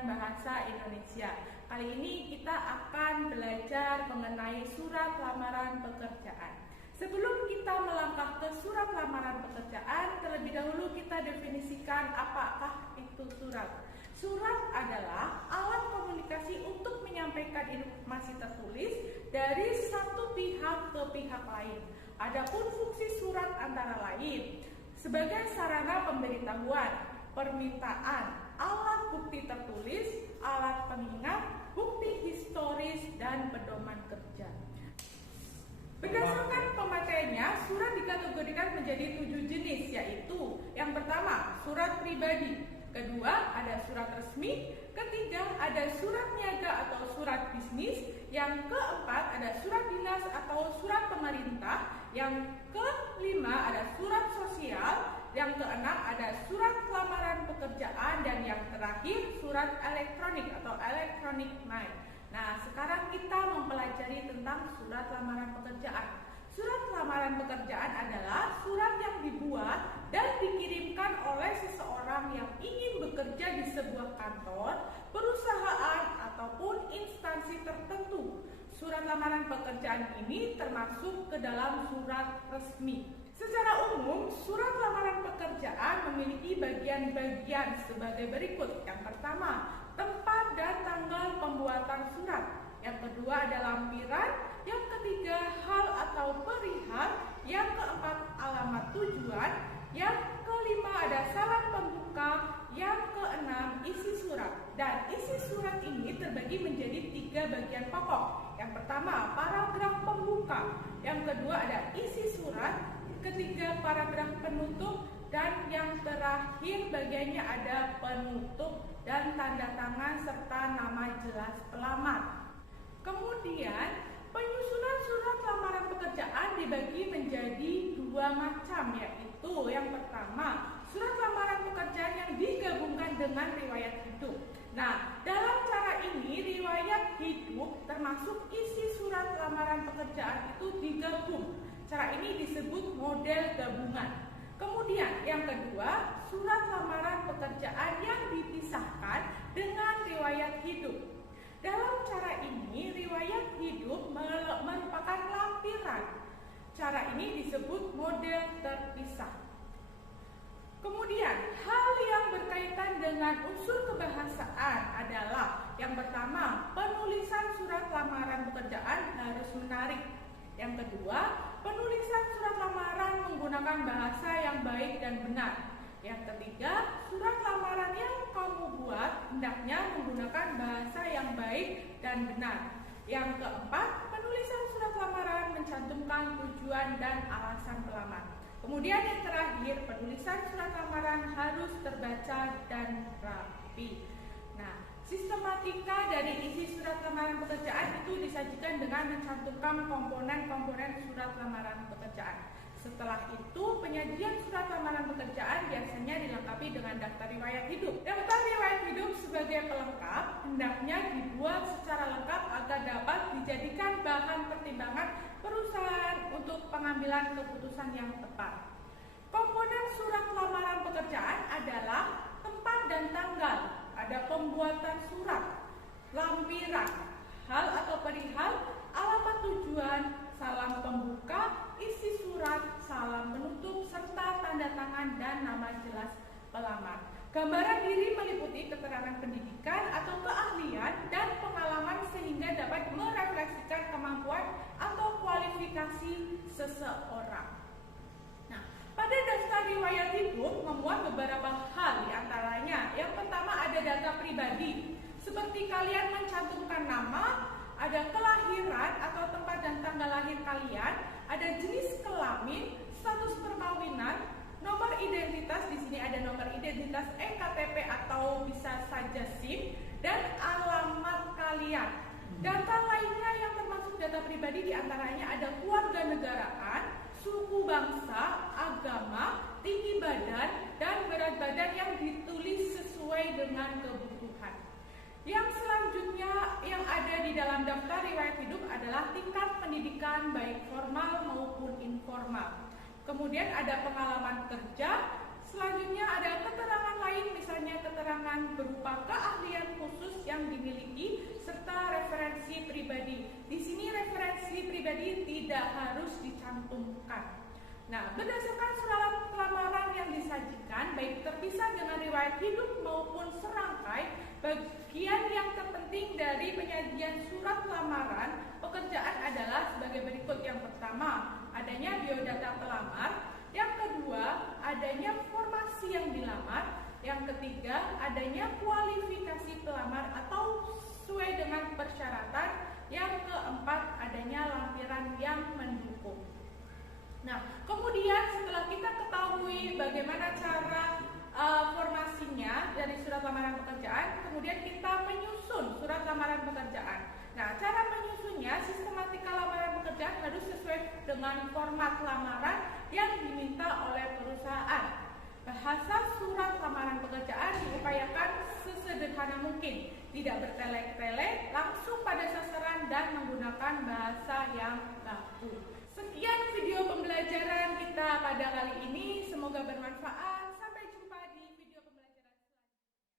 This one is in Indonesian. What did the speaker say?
Pembelajaran Bahasa Indonesia. Kali ini kita akan belajar mengenai surat lamaran pekerjaan. Sebelum kita melangkah ke surat lamaran pekerjaan, terlebih dahulu kita definisikan apakah itu surat. Surat adalah alat komunikasi untuk menyampaikan informasi tertulis dari satu pihak ke pihak lain. Adapun fungsi surat antara lain sebagai sarana pemberitahuan, permintaan, alat bukti tertulis, alat pengingat, bukti historis, dan pedoman kerja. Berdasarkan pemakaiannya, surat dikategorikan menjadi 7 jenis, yaitu yang pertama, surat pribadi, kedua, ada surat resmi, ketiga, ada surat niaga atau surat bisnis, yang keempat, ada surat dinas atau surat pemerintah, yang kelima, ada surat sosial, yang keenam, ada surat lamaran pekerjaan, dan yang terakhir, surat elektronik atau electronic mail. Nah, sekarang kita mempelajari tentang surat lamaran pekerjaan. Surat lamaran pekerjaan adalah surat yang dibuat dan dikirimkan oleh seseorang yang ingin bekerja di sebuah kantor, perusahaan, ataupun instansi tertentu. Surat lamaran pekerjaan ini termasuk ke dalam surat resmi. Secara umum, surat lamaran pekerjaan memiliki bagian-bagian sebagai berikut. Yang pertama, tempat dan tanggal pembuatan surat. Yang kedua ada lampiran. Yang ketiga, hal atau perihal. Yang keempat, alamat tujuan. Yang kelima ada salam pembuka. Yang keenam, isi surat. Dan isi surat ini terbagi menjadi 3 bagian pokok. Yang pertama, paragraf pembuka. Yang kedua ada isi surat. Ketiga, paragraf penutup. Dan yang terakhir bagiannya ada penutup dan tanda tangan serta nama jelas pelamar. Kemudian, penyusunan surat lamaran pekerjaan dibagi menjadi 2 macam, yaitu yang pertama, surat lamaran pekerjaan yang digabungkan dengan riwayat hidup. Nah, dalam cara ini riwayat hidup termasuk isi surat lamaran pekerjaan itu digabung. Cara ini disebut model gabungan. Kemudian yang kedua, surat lamaran pekerjaan yang dipisahkan dengan riwayat hidup. Dalam cara ini, riwayat hidup merupakan lampiran. Cara ini disebut model terpisah. Kemudian, hal yang berkaitan dengan unsur kebahasaan adalah yang pertama, penulisan surat lamaran pekerjaan harus menarik. Yang kedua, penulisan surat lamaran menggunakan bahasa yang baik dan benar. Yang ketiga, surat lamaran yang kamu buat hendaknya menggunakan bahasa yang baik dan benar. Yang keempat, penulisan surat lamaran mencantumkan tujuan dan alasan pelamar. Kemudian yang terakhir, penulisan surat lamaran harus terbaca dan rapi. Nah, sistematika dari isi surat lamaran pekerjaan itu disajikan dengan mencantumkan komponen-komponen surat lamaran pekerjaan. Setelah itu, penyajian surat lamaran pekerjaan biasanya dilengkapi dengan daftar riwayat hidup. Daftar riwayat hidup sebagai pelengkap hendaknya dibuat secara lengkap agar dapat dijadikan bahan pertimbangan perusahaan untuk pengambilan keputusan yang tepat. Komponen surat lamaran pekerjaan adalah tempat dan tanggal, ada pembuatan surat, lampiran, hal atau perihal, alamat tujuan, salam pembuka, isi surat, salam penutup, serta tanda tangan dan nama jelas pelamar. Gambaran diri meliputi keterangan pendidikan atau keahlian dan pengalaman sehingga dapat merefleksikan kemampuan atau kualifikasi seseorang. Nah, pada daftar riwayat hidup memuat beberapa hal, diantaranya yang pertama ada data pribadi, seperti kalian mencantumkan nama, ada kelahiran atau tempat dan tanggal lahir kalian, ada jenis kelamin, status perkawinan, nomor identitas, di sini ada nomor identitas EKTP atau bisa saja SIM, dan alamat kalian. Data lainnya yang termasuk data pribadi diantaranya ada kewarganegaraan, suku bangsa, agama, tinggi badan, dan berat badan yang ditulis sesuai dengan kebutuhan. Yang selanjutnya yang ada di dalam daftar riwayat hidup adalah tingkat pendidikan baik formal maupun informal. Kemudian ada pengalaman kerja, Selanjutnya ada keterangan lain, misalnya keterangan berupa keahlian khusus yang dimiliki serta referensi pribadi. Di sini referensi pribadi tidak harus dicantumkan. Nah, berdasarkan surat lamaran yang disajikan, baik terpisah dengan riwayat hidup maupun serangkai, bagian yang terpenting dari penyajian surat lamaran pekerjaan adalah sebagai berikut. Yang pertama, adanya biodata pelamar. Yang kedua, adanya formasi yang dilamar. Yang ketiga, adanya kualifikasi pelamar atau sesuai dengan persyaratan. Yang keempat, adanya lampiran yang mendukung. Nah, kemudian setelah kita ketahui bagaimana cara formasinya dari surat lamaran pekerjaan, kemudian kita menyusun surat lamaran pekerjaan. Nah, cara menyusunnya, sistematika lamaran pekerjaan harus sesuai dengan format lamaran yang diminta oleh perusahaan. Bahasa surat lamaran pekerjaan diupayakan sesederhana mungkin, tidak bertele-tele, langsung pada sasaran dan menggunakan bahasa yang baku. Sekian video pembelajaran kita pada kali ini, semoga bermanfaat.